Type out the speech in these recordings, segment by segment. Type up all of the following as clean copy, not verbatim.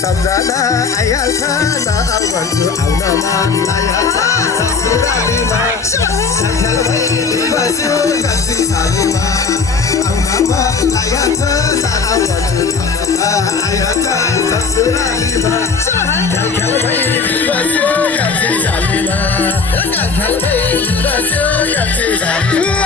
सम्झना आइहाल्छ न आउ भन्छु आउन मन लाइहाल्छ ससुरालीमा सखल भई बस्यो कति सालीमा आउन मन लाइहाल्छ न आउ भन्छु आइहाल्छ ससुरालीमा सखल भई बस्यो कति सालीमा सखल भई बस्यो कति सालीमा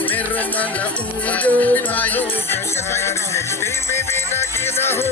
मेरो मन उडो भयो कसर तिमी बिना किन हो